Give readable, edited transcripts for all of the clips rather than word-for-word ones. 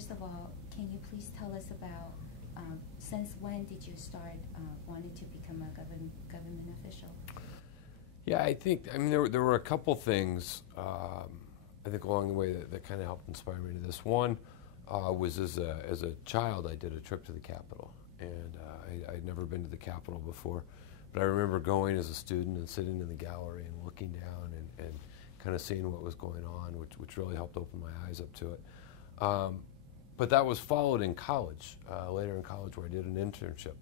first of all, can you please tell us about since when did you start wanting to become a government official? Yeah, I mean, there were a couple things, I think, along the way that kind of helped inspire me to this. One was as a child, I did a trip to the Capitol, and I'd never been to the Capitol before, but I remember going as a student and sitting in the gallery and looking down and kind of seeing what was going on, which really helped open my eyes up to it. But that was followed in college, later in college, where I did an internship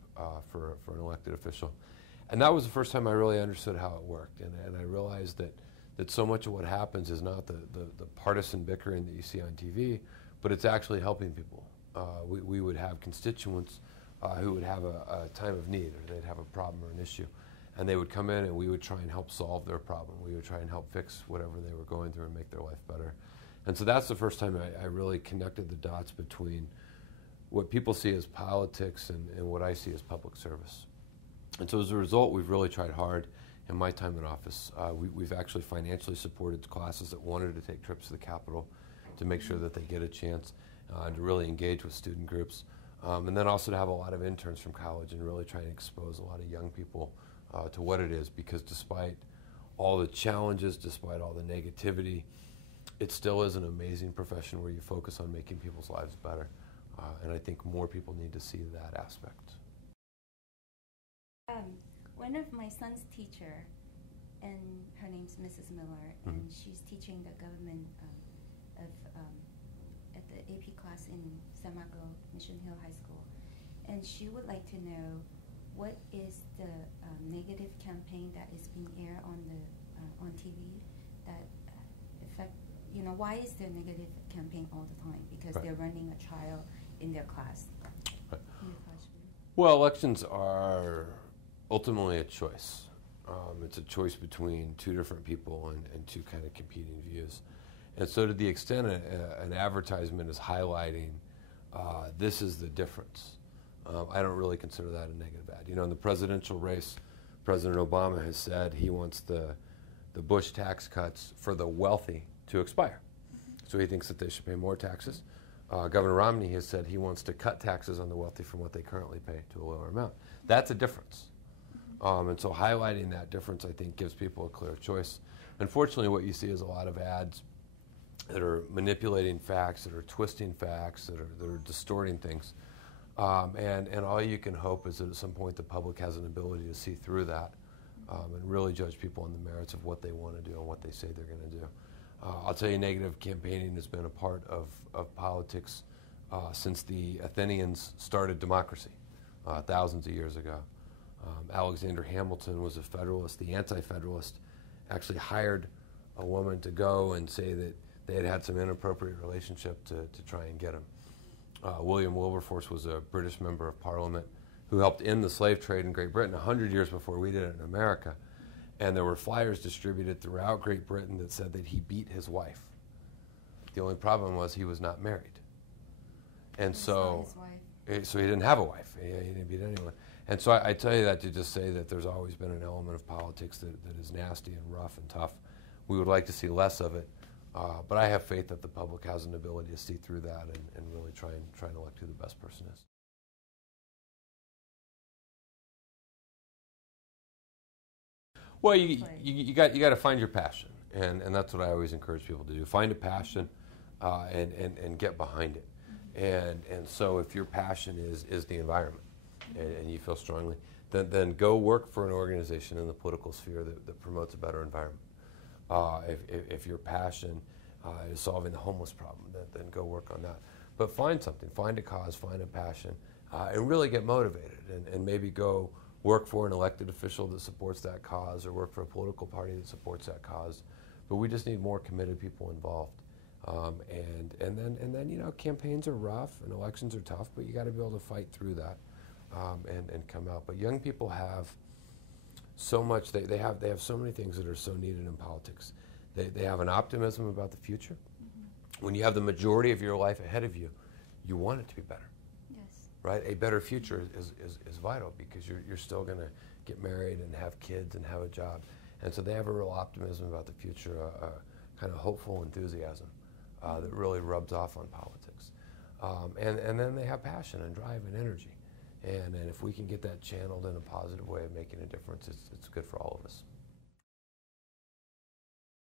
for an elected official. And that was the first time I really understood how it worked. And I realized that so much of what happens is not the partisan bickering that you see on TV, but it's actually helping people. We would have constituents who would have a time of need, or they'd have a problem or an issue. And they would come in and we would try and help solve their problem. We would try and help fix whatever they were going through and make their life better. And so that's the first time I really connected the dots between what people see as politics and what I see as public service. And so as a result, we've really tried hard in my time in office. We've actually financially supported classes that wanted to take trips to the Capitol to make sure that they get a chance to really engage with student groups. And then also to have a lot of interns from college and really try and expose a lot of young people to what it is, because despite all the challenges, despite all the negativity, it still is an amazing profession where you focus on making people's lives better. And I think more people need to see that aspect. One of my son's teacher, and her name's Mrs. Miller, and she's teaching the government at the AP class in San Marco Mission Hill High School. And she would like to know, what is the negative campaign that is being aired on TV that affect, why is there negative campaign all the time? Because they're running a trial in their class. Right. Well, elections are ultimately a choice. It's a choice between two different people and two kind of competing views. And so to the extent an advertisement is highlighting this is the difference, I don't really consider that a negative ad. In the presidential race, President Obama has said he wants the Bush tax cuts for the wealthy to expire. So he thinks that they should pay more taxes. Governor Romney has said he wants to cut taxes on the wealthy from what they currently pay to a lower amount. That's a difference. And so highlighting that difference, I think, gives people a clear choice. Unfortunately, what you see is a lot of ads that are manipulating facts, that are twisting facts, that are distorting things. And all you can hope is that at some point the public has an ability to see through that and really judge people on the merits of what they want to do and what they say they're going to do. I'll tell you, negative campaigning has been a part of politics since the Athenians started democracy thousands of years ago. Alexander Hamilton was a Federalist. The Anti-Federalist actually hired a woman to go and say that they had had some inappropriate relationship to try and get him. William Wilberforce was a British member of Parliament who helped end the slave trade in Great Britain 100 years before we did it in America. And there were flyers distributed throughout Great Britain that said that he beat his wife. The only problem was he was not married. And so he didn't have a wife. He didn't beat anyone. And so I tell you that to just say that there's always been an element of politics that is nasty and rough and tough. We would like to see less of it, but I have faith that the public has an ability to see through that and really try and elect who the best person is. Well, you got to find your passion, and that's what I always encourage people to do. Find a passion and get behind it. And so if your passion is the environment, and you feel strongly, then go work for an organization in the political sphere that promotes a better environment. If your passion is solving the homeless problem, then go work on that. But find something, find a cause, find a passion, and really get motivated, and maybe go work for an elected official that supports that cause, or work for a political party that supports that cause. But we just need more committed people involved. And then campaigns are rough and elections are tough, but you got to be able to fight through that and come out. But young people have so much. They have so many things that are so needed in politics. They have an optimism about the future. When you have the majority of your life ahead of you, you want it to be better. Right? A better future is vital, because you're still going to get married and have kids and have a job. And so they have a real optimism about the future, a kind of hopeful enthusiasm that really rubs off on politics. And then they have passion and drive and energy. And if we can get that channeled in a positive way of making a difference, it's good for all of us.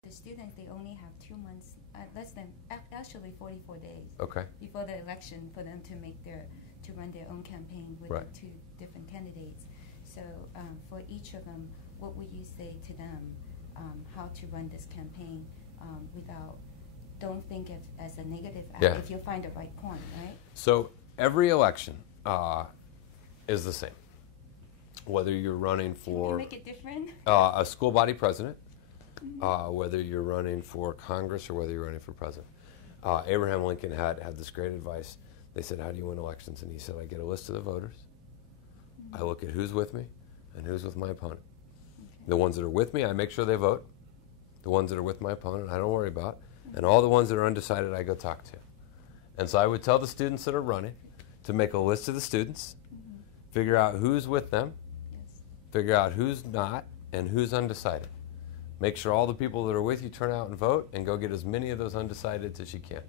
The students, they only have 2 months, less than, actually 44 days before the election for them to run their own campaign with the 2 different candidates. So for each of them, what would you say to them how to run this campaign without, don't think of as a negative act if you find the right point, right? So every election is the same. Whether you're running for Can we make it different? A school body president, whether you're running for Congress or whether you're running for president. Abraham Lincoln had this great advice. They said, how do you win elections? And he said, I get a list of the voters. I look at who's with me and who's with my opponent. The ones that are with me, I make sure they vote. The ones that are with my opponent, I don't worry about. And all the ones that are undecided, I go talk to. And so I would tell the students that are running to make a list of the students, figure out who's with them, figure out who's not, and who's undecided. Make sure all the people that are with you turn out and vote, and go get as many of those undecideds as you can.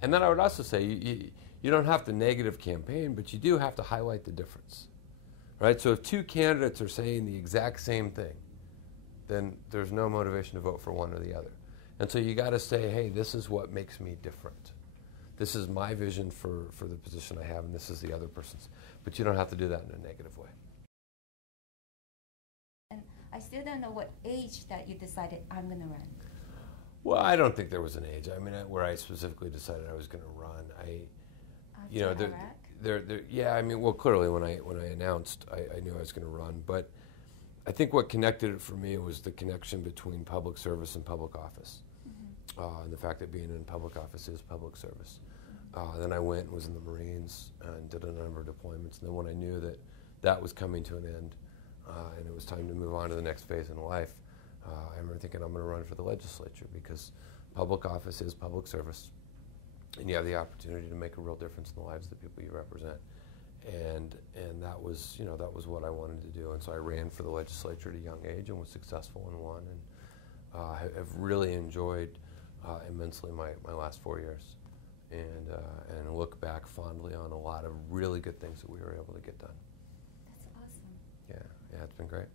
And then I would also say, you don't have to negative campaign, but you do have to highlight the difference. Right? So if 2 candidates are saying the exact same thing, then there's no motivation to vote for one or the other. And so you got to say, hey, this is what makes me different. This is my vision for the position I have, and this is the other person's. But you don't have to do that in a negative way. And I still don't know what age that you decided I'm going to run. Well, I don't think there was an age. I mean, where I specifically decided I was going to run. Yeah. I mean, well, clearly when I announced, I knew I was going to run. But I think what connected it for me was the connection between public service and public office, and the fact that being in public office is public service. Then I went and was in the Marines and did a number of deployments. And then when I knew that that was coming to an end and it was time to move on to the next phase in life, I remember thinking I'm going to run for the legislature because public office is public service, and you have the opportunity to make a real difference in the lives of the people you represent. And that was, that was what I wanted to do. And so I ran for the legislature at a young age and was successful and won, and have really enjoyed immensely my last 4 years, and look back fondly on a lot of really good things that we were able to get done. That's awesome. Yeah, it's been great.